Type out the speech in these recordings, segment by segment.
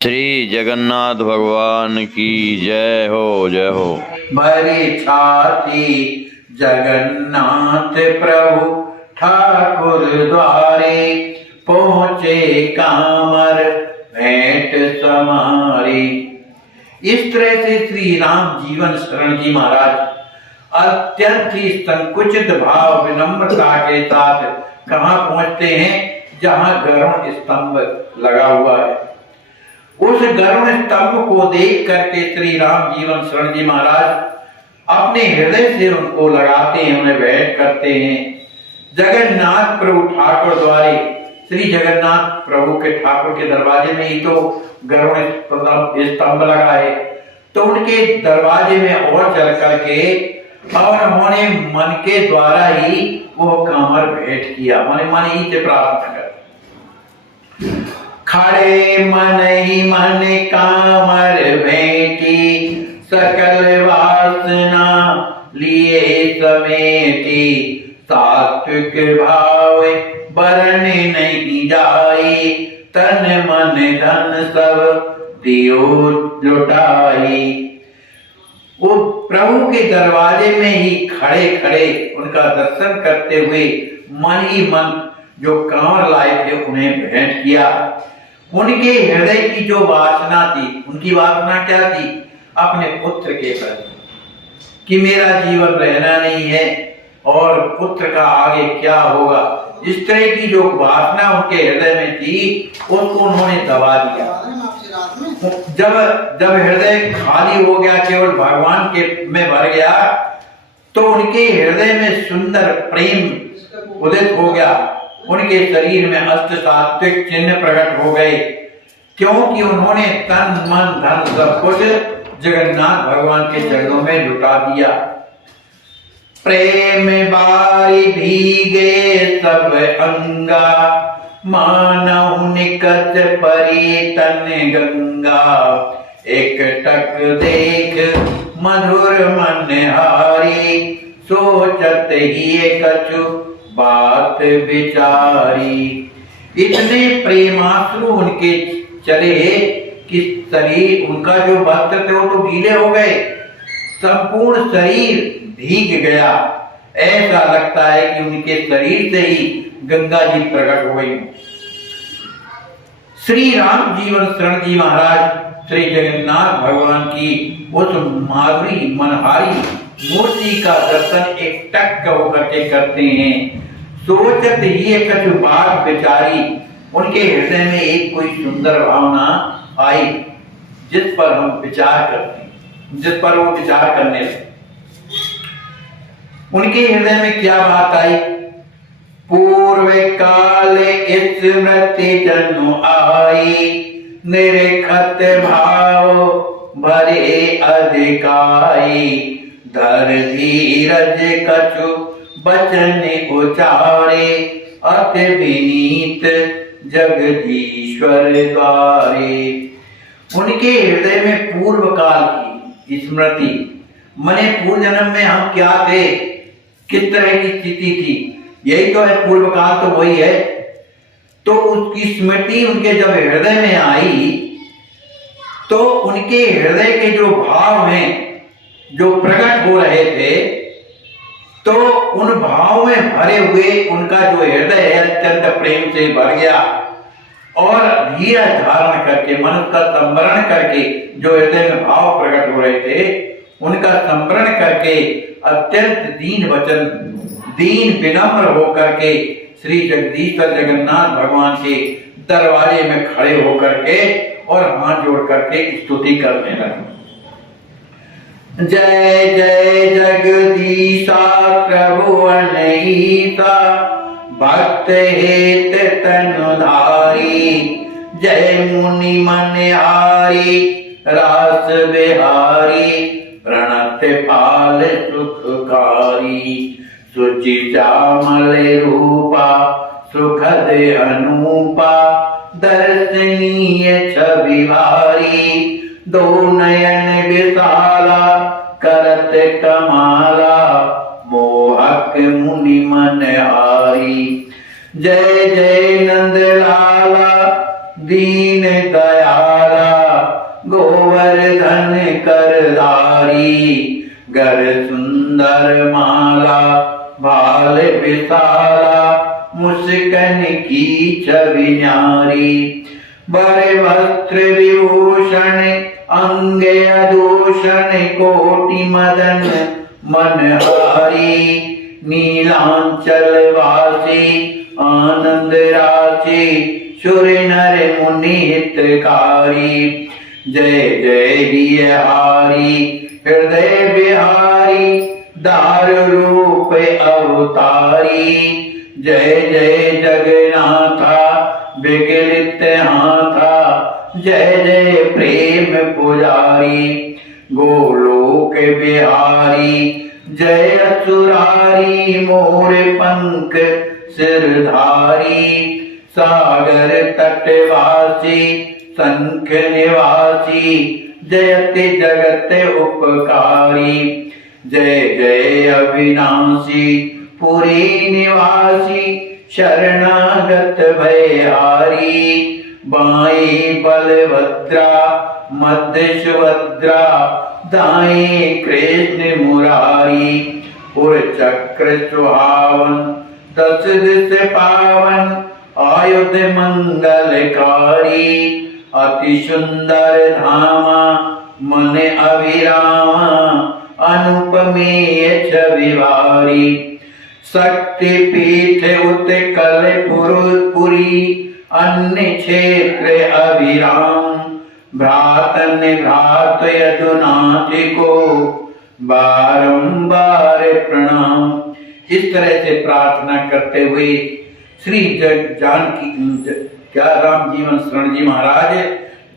श्री जगन्नाथ भगवान की जय हो, जय हो। भरी छाती जगन्नाथ प्रभु ठाकुर द्वारे, पहुँचे कामर भेंट समारी। इस तरह से श्री राम जीवन शरण जी महाराज अत्यंत ही संकुचित भाव विनम्रता के साथ कहाँ पहुँचते हैं, जहाँ गरुड़ स्तंभ लगा हुआ है। उस गरुड़ स्तंभ को देख करके श्री राम जीवन शरण जी महाराज अपने हृदय से उनको लगाते हैं, उन्हें भेंट करते हैं। जगन्नाथ प्रभु ठाकुर द्वारे, श्री जगन्नाथ प्रभु के ठाकुर के दरवाजे में ही तो गरुड़ स्तंभ लगा है, तो उनके दरवाजे में और चल करके और उन्होंने मन के द्वारा ही वो कामर भेंट किया, मन ही से प्रार्थना कर। खड़े मन ही मन कामर भेंटी, सकल वासना लिए समेटी। सात्विक भाव बरन नहीं जाई, तन मन धन सब दियो लुटाई। वो प्रभु के दरवाजे में ही खड़े खड़े उनका दर्शन करते हुए मन ही मन जो कांवर लाए थे उन्हें भेंट किया। उनके हृदय की जो वासना थी, उनकी वासना क्या थी? अपने पुत्र के प्रति, कि मेरा जीवन रहना नहीं है और पुत्र का आगे क्या होगा। इस तरह की जो वासना उनके हृदय में थी उसको उन्होंने दबा दिया। जब हृदय खाली हो गया, केवल भगवान के में भर गया, तो उनके हृदय में सुंदर प्रेम उदित हो गया। उनके शरीर में अष्ट सात्विक चिन्ह प्रकट हो गए, क्योंकि उन्होंने तन मन धन सब कुछ जगन्नाथ भगवान के चरणों में लुटा दिया। प्रेम बारी भीगे सब अंगा, मानव निकट परी तन गंगा। एक टक देख मधुर मन हारी, सोचत ही कछु बात विचारी। इतने प्रेमाश्रु उनके चले कि शरीर, उनका जो वस्त्र थे वो तो गीले हो गए, संपूर्ण शरीर भीग गया। ऐसा लगता है कि उनके शरीर से ही गंगा जी प्रकट हो गई। श्री राम जीवन शरण जी महाराज श्री जगन्नाथ भगवान की उस माधुरी मनहारी मूर्ति का दर्शन एक टक होकर के करते हैं। सोचत ही कछु बात विचारी, उनके हृदय में एक कोई सुंदर भावना आई, जिस पर हम विचार करते हैं, जिस पर वो विचार करने लगे। उनके हृदय में क्या बात आई? पूर्व काल स्मृति जनु आई, निरखत भाव भरे अधिकाई। धर धीरज कछु बचन उचारे, अति विनीत जगदीश्वर द्वारे। उनके हृदय में पूर्व काल की स्मृति, मने पूर्व जन्म में हम क्या थे, किस तरह की स्थिति थी, यही तो है पूर्व काल, तो वही है। तो उसकी स्मृति उनके जब हृदय में आई, तो उनके हृदय के जो भाव हैं जो प्रकट हो रहे थे, तो उन भाव में भरे हुए उनका जो हृदय है अत्यंत प्रेम से भर गया। और धीरज धारण करके, मन का संवरण करके, जो हृदय में भाव प्रकट हो रहे थे उनका संवरण करके अत्यंत दीन वचन, दीन विनम्र होकर के श्री जगदीश्वर जगन्नाथ भगवान के दरवाजे में खड़े होकर के और हाथ जोड़ करके स्तुति करने लगे। जय जय जगदीशा प्रभु अनहीता, भक्त हेत तनुधारी। जय मुनि मन हारी, रास बिहारी। प्रणत पाल सुखकारी, सुचि श्यामल रूपा। सुखद अनूपा, दर्शनीय छवि भारी। दो नयन विशाला, करत कमाला। मोहक मुनि मन हारी। जय जय नंद लाला, दीन दयाला। गर्दन करधारी, गर सुंदर माला भाल विशाला, मुस्कन की छवि न्यारी। बर वस्त्र विभूषण अंग अदूषण, कोटि मदन मनहारी। नीलांचल वासी आनंद राशि, सुर नर मुनि हितकारी। जय जय हियहारी हृदय बिहारी, दारु रूप अवतारी। जय जय जगन्नाथा विगलित हाथा, जय जय प्रेम पुजारी। गोलोक बिहारी जय असुरारी, मोर पंख सिरधारी। सागर तटवासी संख निवासी, जयते जगत उपकारी। जय जय अविनाशी पुरी निवासी, शरणागत भयहारी। बाई बलभद्रा मध्य सुभद्रा, दाएं कृष्ण मुरारी। उर चक्र सुहावन दस दिश पावन, आयुध मंगलकारी। अति सुंदर धामा मन अभिरामा, अनुपमेय छवि भारी। शक्ति पीठ उत्कल पुरी, अन्य क्षेत्र अभिराम। भ्रातन भ्रात यदुनाथ को, बारंबार प्रणाम। इस तरह से प्रार्थना करते हुए श्री क्या राम जीवन शरण जी महाराज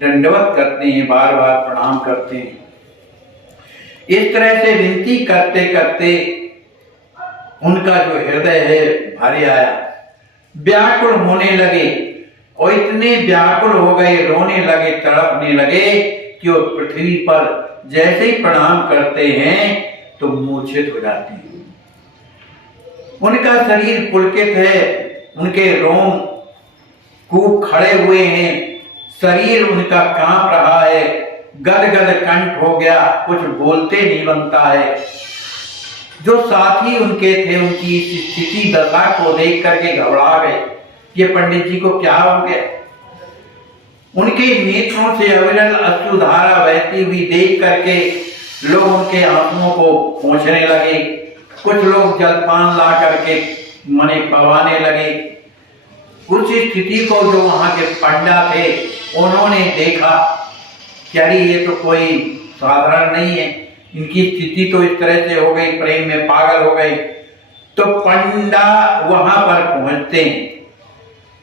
दंडवत करते हैं, बार बार प्रणाम करते हैं। इस तरह से विनती करते करते उनका जो हृदय है भारी आया, व्याकुल होने लगे और इतने व्याकुल हो गए, रोने लगे, तड़पने लगे कि वो पृथ्वी पर जैसे ही प्रणाम करते हैं तो मूर्छित हो जाते हैं। उनका शरीर पुलकित है, उनके रोम कूप खड़े हुए हैं, शरीर उनका कांप रहा है, गदगद कंठ हो गया, कुछ बोलते नहीं बनता है। जो साथी उनके थे उनकी इस स्थिति दशा को देख करके घबरा गए, ये पंडित जी को क्या हो गया। उनके नेत्रों से अविरल अश्रुधारा बहती हुई देख करके लोग उनके आंसुओं को पोंछने लगे। कुछ लोग जलपान ला करके मने पवाने लगे। उस स्थिति को जो वहां के पंडा थे उन्होंने देखा कि अरे ये तो कोई साधारण नहीं है, इनकी स्थिति तो इस तरह से हो गई, प्रेम में पागल हो गई। तो पंडा वहां पर पहुंचते हैं।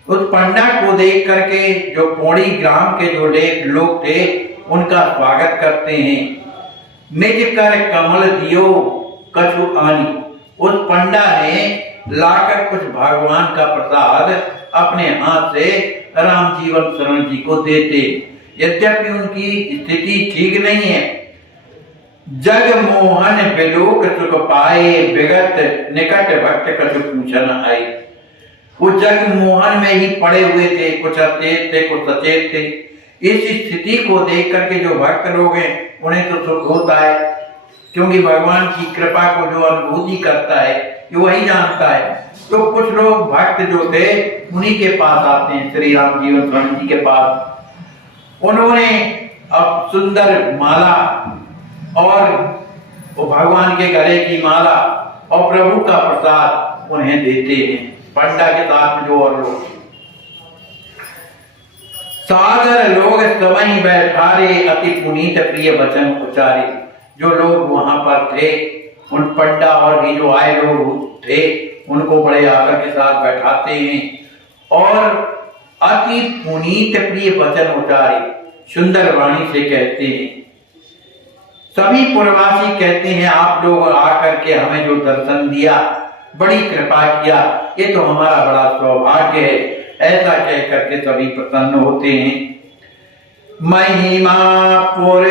उस पंडा को देख करके जो पौड़ी ग्राम के जो लोग थे उनका स्वागत करते हैं। निज कर कमल दियो कछु आनी, उस पंडा ने लाकर कुछ भगवान का प्रसाद अपने हाथ से राम जीवन शरण जी को देते। यद्यपि उनकी स्थिति ठीक नहीं है। जग मोहन बिलोक सुख पाए, विगत निकट भक्त कछु पूछन आई। वो जग मोहन में ही पड़े हुए थे, कुछ अचेत थे कुछ सचेत थे। इस स्थिति को देख करके जो भक्त लोग हैं उन्हें तो सुख होता है, क्योंकि भगवान की कृपा को जो अनुभूति करता है ये वही जानता है। तो कुछ लोग भक्त जो थे उन्हीं के पास आते हैं, श्री राम जीवन शरण जी के पास। उन्होंने अब सुंदर माला और वो भगवान के गले की माला और प्रभु का प्रसाद उन्हें देते हैं, पंडा के साथ में जो और लोग। सादर लोग सवई बैठारे, अति पुनीत प्रिय वचन उचारे। जो लोग वहां पर थे उन पंडा और भी जो आए लोग थे उनको बड़े आदर के साथ बैठाते हैं और अति पुनीत प्रिय वचन उचारे, सुंदर वाणी से कहते हैं। सभी पुरवासी कहते हैं आप लोग आकर के हमें जो दर्शन दिया, बड़ी कृपा किया, ये तो हमारा बड़ा सौभाग्य है। ऐसा कह करके सभी प्रसन्न होते हैं। महिमा पुर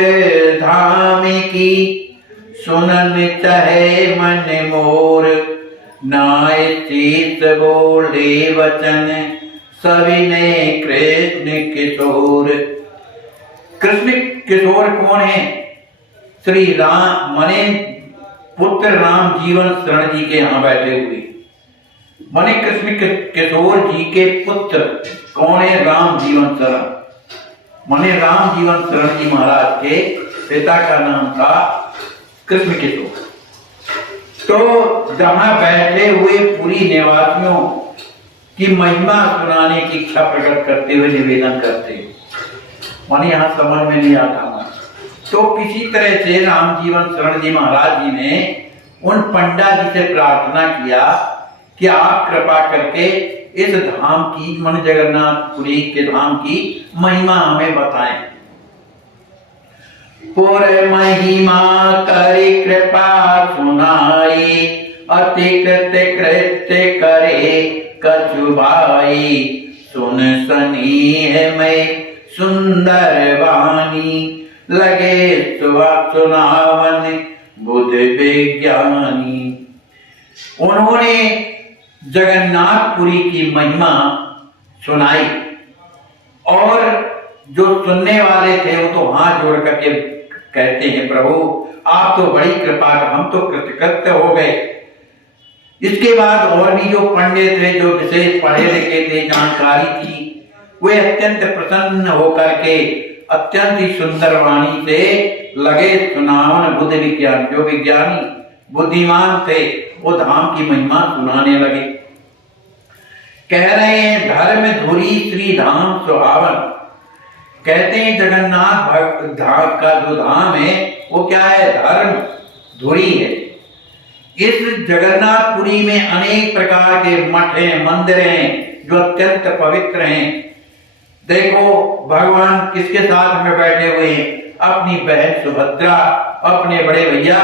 धाम की सुनन चाहे मन मोर, नाय चीत बोले वचन सविनय कृष्ण किशोर। कृष्ण किशोर कौन है? श्री राम मने पुत्र राम जीवन शरण जी के यहाँ बैठे हुए। मने कृष्ण किशोर जी के पुत्र कौन है? राम जीवन शरण। मने राम जीवन शरण जी महाराज के पिता का नाम था कृष्ण किशोर। तो जहां बैठे हुए पूरी निवासियों की महिमा सुनाने की इच्छा प्रकट करते हुए निवेदन करते, माने यहां समझ में नहीं आता। तो किसी तरह से राम जीवन शरण जी महाराज जी ने उन पंडा जी से प्रार्थना किया कि आप कृपा करके इस धाम की, मन जगन्नाथपुरी के धाम की महिमा हमें बताएं। पुर महिमा करी कृपा सुनाई, अति कृत्य कृत्य करे कछुभाई। सुन सनीह में सुंदर वाणी, लगे सुनावन बुद्ध विज्ञानी। उन्होंने जगन्नाथपुरी की महिमा सुनाई और जो सुनने वाले थे वो तो हाथ जोड़ करके कहते हैं, प्रभु आप तो बड़ी कृपा, हम तो कृतकृत्य हो गए। इसके बाद और भी जो पंडित थे, जो विशेष पढ़े लिखे थे, जानकारी थी, वे अत्यंत प्रसन्न होकर के अत्यंत ही सुंदर वाणी से लगे सुनावन बुद्ध विज्ञान। जो विज्ञानी बुद्धिमान थे वो धाम की महिमा सुनाने लगे। कह रहे हैं धर्म धुरी श्री धाम सुहावन। कहते हैं जगन्नाथ धाम का जो धाम है वो क्या है? धर्म धुरी है। इस जगन्नाथपुरी में अनेक प्रकार के मठ हैं, मंदिर हैं जो अत्यंत पवित्र हैं। देखो भगवान किसके साथ में बैठे हुए हैं? अपनी बहन सुभद्रा, अपने बड़े भैया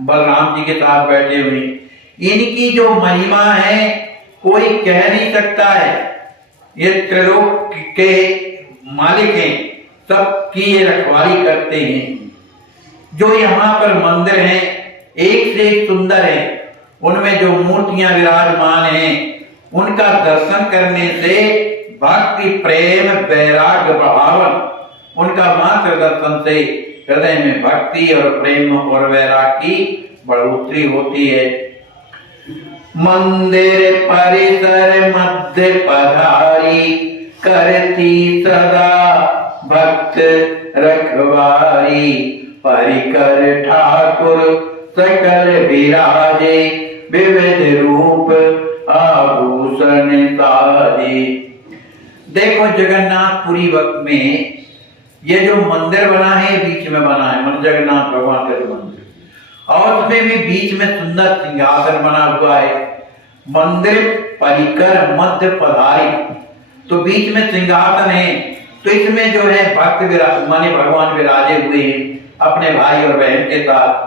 बलराम जी के साथ बैठे हुए हैं। इनकी जो महिमा है कोई कह नहीं सकता है। ये त्रिलोक के मालिक हैं, सबकी ये रखवाली करते हैं। जो यहाँ पर मंदिर हैं एक से एक सुंदर है, उनमें जो मूर्तियां विराजमान हैं उनका दर्शन करने से भक्ति प्रेम वैराग्य बढ़ावन, उनका मात्र दर्शन से हृदय में भक्ति और प्रेम और वैराग्य की बढ़ोतरी होती है। मंदिर परिसर मध्य पधारी, करती सदा भक्त रखवारी। परिकर ठाकुर सकल विराजे, विविध रूप आभूषण साजे। देखो जगन्नाथपुरी वक्त में ये जो मंदिर बना है बीच में बना है, मन जगन्नाथ भगवान का जो मंदिर, और उसमें भी बीच में सुंदर सिंहासन बना हुआ है। मंदिर परिकर मध्य पधारी, तो बीच में सिंहासन है। तो इसमें जो है भक्त माने भगवान विराजे हुए हैं अपने भाई और बहन के साथ।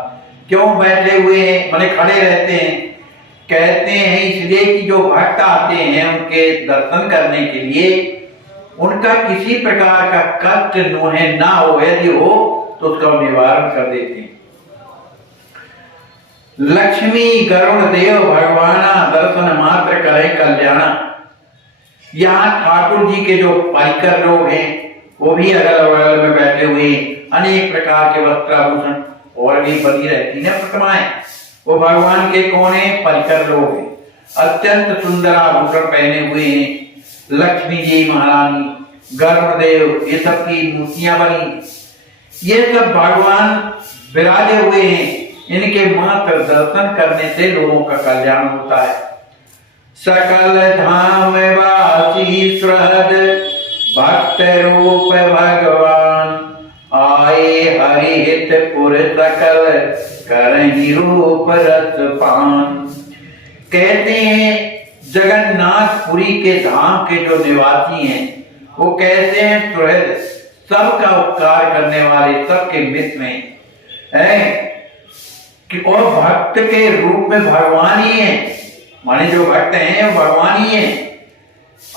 क्यों बैठे हुए हैं? माने खड़े रहते हैं। कहते हैं इसलिए कि जो भक्त आते हैं उनके दर्शन करने के लिए उनका किसी प्रकार का कष्ट उन्हें ना हो, यदि हो तो उसका निवारण कर देते हैं। लक्ष्मी गरुण देव भगवाना, दर्शन मात्र करे कल्याण। यहाँ ठाकुर जी के जो परिकर लोग हैं वो भी अगल बगल में बैठे हुए, अनेक प्रकार के वस्त्राभूषण और भी बनी रहती है प्रतिमाएं। वो भगवान के कौन है? परिकर लोग हैं, अत्यंत सुंदर आभूषण पहने हुए हैं। लक्ष्मी जी महारानी, गरुड़ देव, ये सब की मूर्तियां बनी, ये सब भगवान विराजे हुए हैं। इनके मात्र दर्शन करने से लोगों का कल्याण होता है। सकल धाम वासी सुहृद भक्त रूप भगवान, आए हरि हित पुर सकल करहि रूप रस पान। कहते हैं जगन्नाथपुरी के धाम के जो निवासी हैं वो कहते हैं सुहृद, सबका उपकार करने वाले, सबके मित्र हैं कि और भक्त के रूप में भगवान ही है। माने जो भक्त हैं वो भगवान ही है।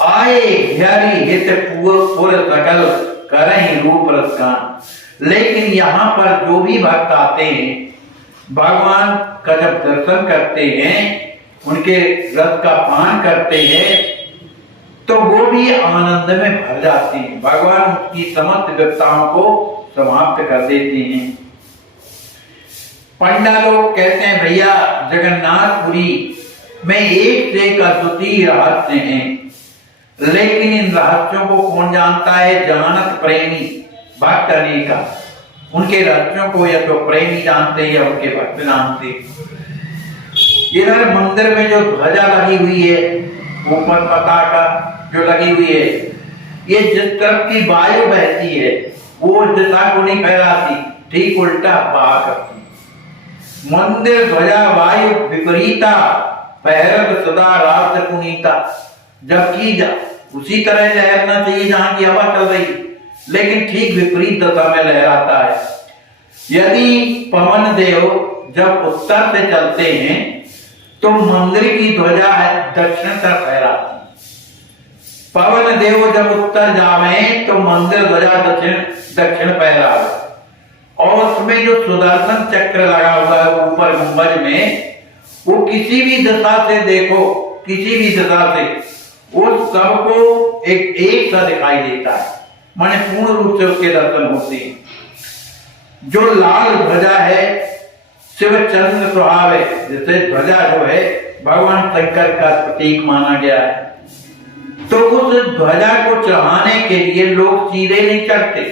आए हरि हित पुर सकल करहि रूप रसकान। लेकिन यहाँ पर जो भी भक्त आते हैं भगवान का जब दर्शन करते हैं, उनके रस का पान करते हैं, तो वो भी आनंद में भर जाते हैं। भगवान उसकी समस्त विपदाओं को समाप्त कर देते हैं। पंडा लोग कहते हैं भैया जगन्नाथपुरी में एक से एक अद्वितीय रहस्य हैं, लेकिन इन रहस्यों को कौन जानता है? जानत प्रेमी भक्त अनेका। उनके रहस्यों को या तो प्रेमी जानते हैं या उनके भक्त जानते। इधर मंदिर में जो ध्वजा लगी हुई है, ऊपर पताका जो लगी हुई है, ये जिस तरफ की वायु बहती है वो उस दिशा को नहीं फैलाती, ठीक उल्टा बहा करती। मंदिर ध्वजा वायु विपरीता पहरत सदा राष्ट्र पुनीता। जबकि उसी तरह लहरना चाहिए जहां की हवा चल रही, लेकिन ठीक विपरीत दिशा में लहराता है। यदि पवन देव जब उत्तर से चलते हैं तो मंदिर की ध्वजा है दक्षिण तरफ फहराती। पवन देव जब उत्तर जावे तो मंदिर ध्वजा दक्षिण फहरावे। और उसमें जो सुदर्शन चक्र लगा हुआ है ऊपर गुंबज में, वो किसी भी दिशा से देखो, किसी भी दिशा से उस सबको एक सा दिखाई देता है, माने पूर्ण रूप से उसके दर्शन होते हैं। जो लाल ध्वजा है शिव चंद्र स्वभाव है, जैसे ध्वजा जो है भगवान शंकर का प्रतीक माना गया है। तो उस ध्वजा को चढ़ाने के लिए लोग सीधे नहीं चढ़ते,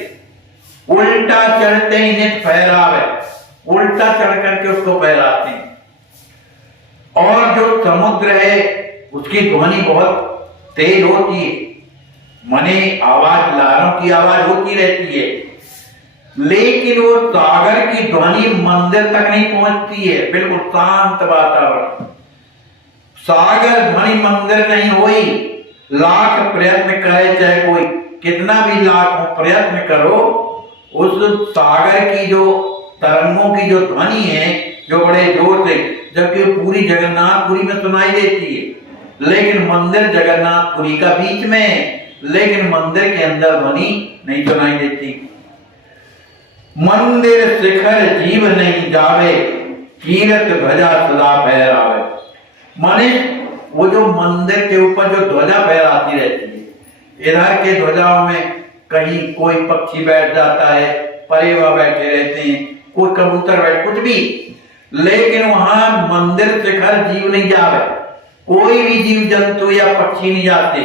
उल्टा चढ़ते ही नित फहरावे, उल्टा चढ़ करके उसको फहराते हैं। और जो समुद्र है उसकी ध्वनि बहुत तेज होती है, माने आवाज, लहरों की आवाज होती रहती है, लेकिन वो सागर की ध्वनि मंदिर तक नहीं पहुंचती है। बिल्कुल शांत वातावरण, सागर ध्वनि मंदिर नहीं हुई। लाख प्रयत्न करे, चाहे कोई कितना भी लाख प्रयत्न करो, उस सागर की जो तरंगों की जो ध्वनि है, जो बड़े जोर से, जबकि पूरी जगन्नाथपुरी में सुनाई देती है, लेकिन मंदिर जगन्नाथपुरी का बीच में है, लेकिन मंदिर के अंदर ध्वनि नहीं सुनाई देती। मंदिर शिखर जीव नहीं जावे, कीरत ध्वजा सदा फहरावे। माने वो जो मंदिर के ऊपर जो ध्वजा फहराती रहती है, इधर के ध्वजाओं में कहीं कोई पक्षी बैठ जाता है, परेवा बैठे रहते हैं, कोई कबूतर बैठ, कुछ भी, लेकिन वहां मंदिर शिखर जीव नहीं जावे, कोई भी जीव जंतु या पक्षी नहीं जाते।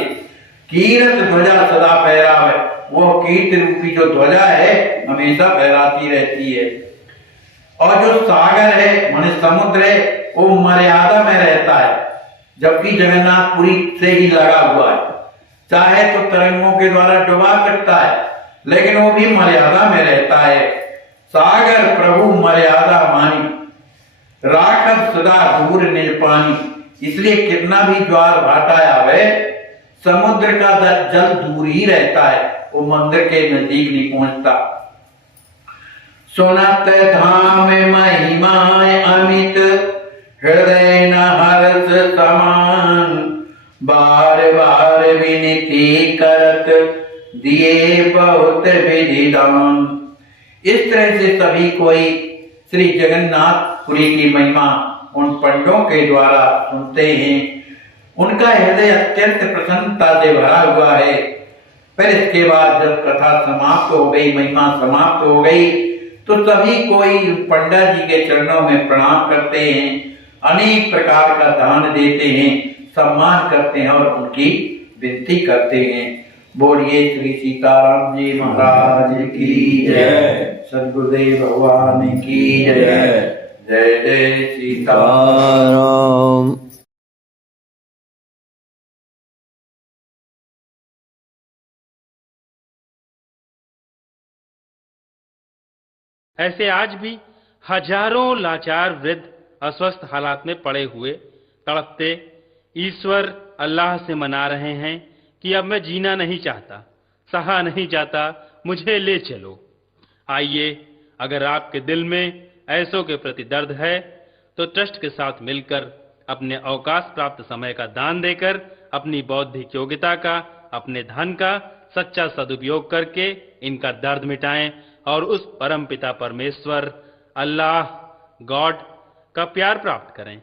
कीरत ध्वजा सदा फहरावे, वो कीर्ति रूपी जो ध्वजा है हमेशा फहराती रहती है। और जो सागर है माने समुद्र है, वो मर्यादा में रहता है, जबकि जगन्नाथपुरी से ही लगा हुआ है। चाहे तो तरंगों के द्वारा डुबा सकता है, लेकिन वो भी मर्यादा में रहता है। सागर प्रभु मर्यादा मानी, राखत सदा दूर निज पानी। इसलिए कितना भी ज्वार भाटा आवे, समुद्र का जल दूर ही रहता है, वो मंदिर के नजदीक नहीं पहुंचता। सुनत धाम महिमा अमित, हृदय न हर्ष समान। बार बार विनती करत, दिए बहुत विधि दान। इस तरह से सभी कोई श्री जगन्नाथपुरी की महिमा उन पंडों के द्वारा सुनते हैं। उनका हृदय अत्यंत प्रसन्नता से भरा हुआ है। फिर इसके बाद जब कथा समाप्त हो गई, महिमा समाप्त हो गई, तो सभी कोई पंडा जी के चरणों में प्रणाम करते हैं, अनेक प्रकार का दान देते हैं, सम्मान करते हैं और उनकी विनती करते हैं। बोलिए श्री सीताराम जी महाराज की जय, सद्गुरुदेव भगवान की जय। जय जय सीताराम। ऐसे आज भी हजारों लाचार वृद्ध अस्वस्थ हालात में पड़े हुए तड़पते ईश्वर अल्लाह से मना रहे हैं कि अब मैं जीना नहीं चाहता, सहा नहीं जाता, मुझे ले चलो। आइए, अगर आपके दिल में ऐसों के प्रति दर्द है तो ट्रस्ट के साथ मिलकर अपने अवकाश प्राप्त समय का दान देकर अपनी बौद्धिक योग्यता का, अपने धन का सच्चा सदुपयोग करके इनका दर्द मिटाएं और उस परम पिता परमेश्वर अल्लाह गॉड का प्यार प्राप्त करें।